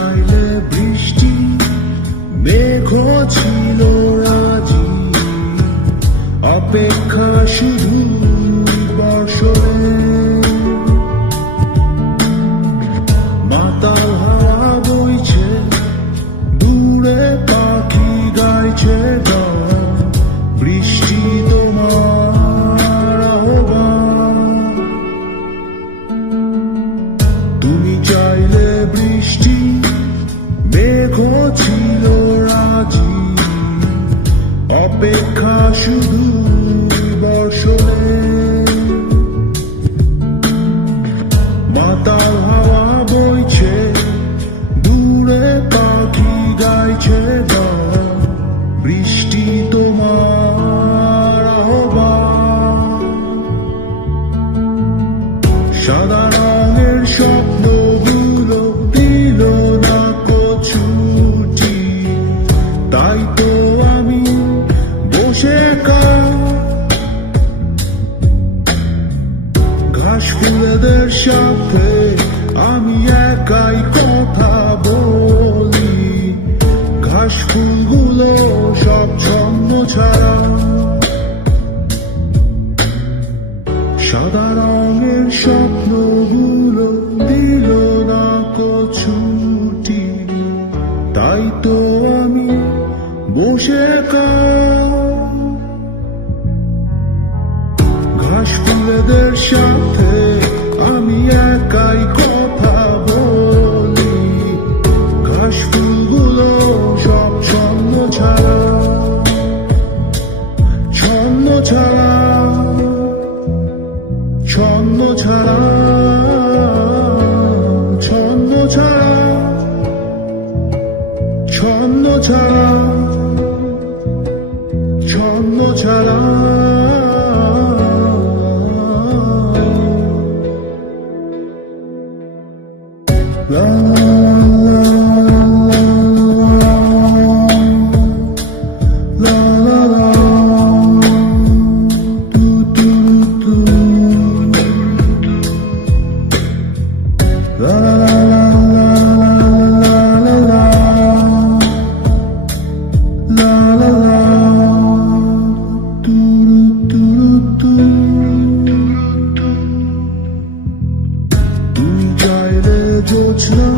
চাইলে বৃষ্টি মেঘ ছিল রাজি, অপেক্ষা শুধু বর্ষণে। মাতাল হাওয়া বইছে, দূরে পাখি গাইছে গান, বৃষ্টি তোমার আহ্বান। তুমি চাইলে বৃষ্টি মেঘ ছিল রাজি, অপেক্ষা শুধু বর্ষণে। মাতাল হাওয়া বইছে, দূরে পাখি গাইছে গান, বৃষ্টি তোমার আহ্বান। সাদা রঙের স্বপ্নগুলো দিল না ছুটি, তাই তো আমি বসে ঘাস ফুলেদের সাথে আমি একাই কথা বলি। ঘাস ফুলগুলো সব ছন্ন ছাড়া, সাদা রঙের স্বপ্নগুলো দিল না ছুটি, তাই তো আমি বসে ঘাস ফুলেদের সাথে আমি একাই কথা বলি। ঘাস ফুলগুলো সব ছন্ন ছাড়া, ছন্ন ছাড়া, ছন্ন ছাড়া, ছন্ন ছাড়া, ছন্ন ছাড়া, ছন্ন ছাড়া। La la la la, do do do, la la la la la, la la la, do do do. তুমি চাইলে জোছনা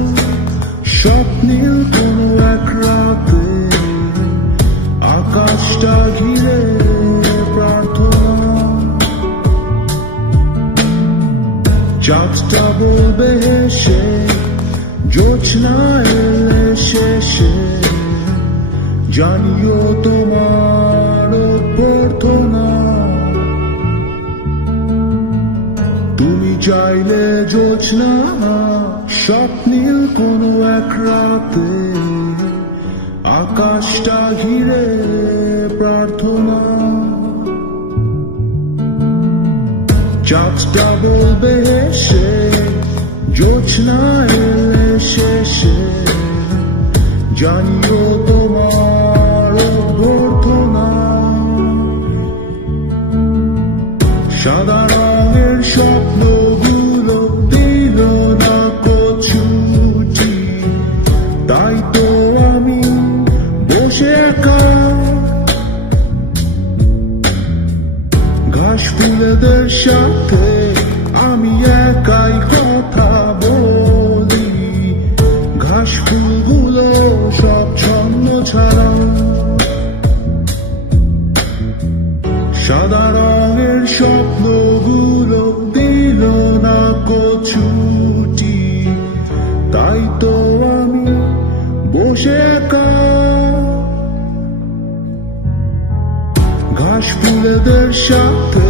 স্বপ্নীল কোনো এক রাতে, আকাশটা ঘিরে প্রার্থনা। চাঁদটা বলবে হেসে, জোছনা এলে শেষে, জানিও তোমার অভ্যর্থনা। তুমি চাইলে জোছনা স্বপ্নীল কোনো এক রাতে, আকাশটা ঘিরে প্রার্থনা। চাঁদটা বলবে হেসে, জোছনা এলে শেষে, জানিও তোমার অভ্যর্থনা। সাদা রঙের স্বপ্নগুলো দিল না ছুটি, তাই তো আমি বসে ঘাস ফুলেদের সাথে আমি একাই কথা বলি। ঘাস ফুলগুলো সব ছন্ন ছাড়া, সাদা রঙের স্বপ্নগুলো দিল না ছুটি, তাই তো আমি বসে ঘাস ফুলেদের সাথে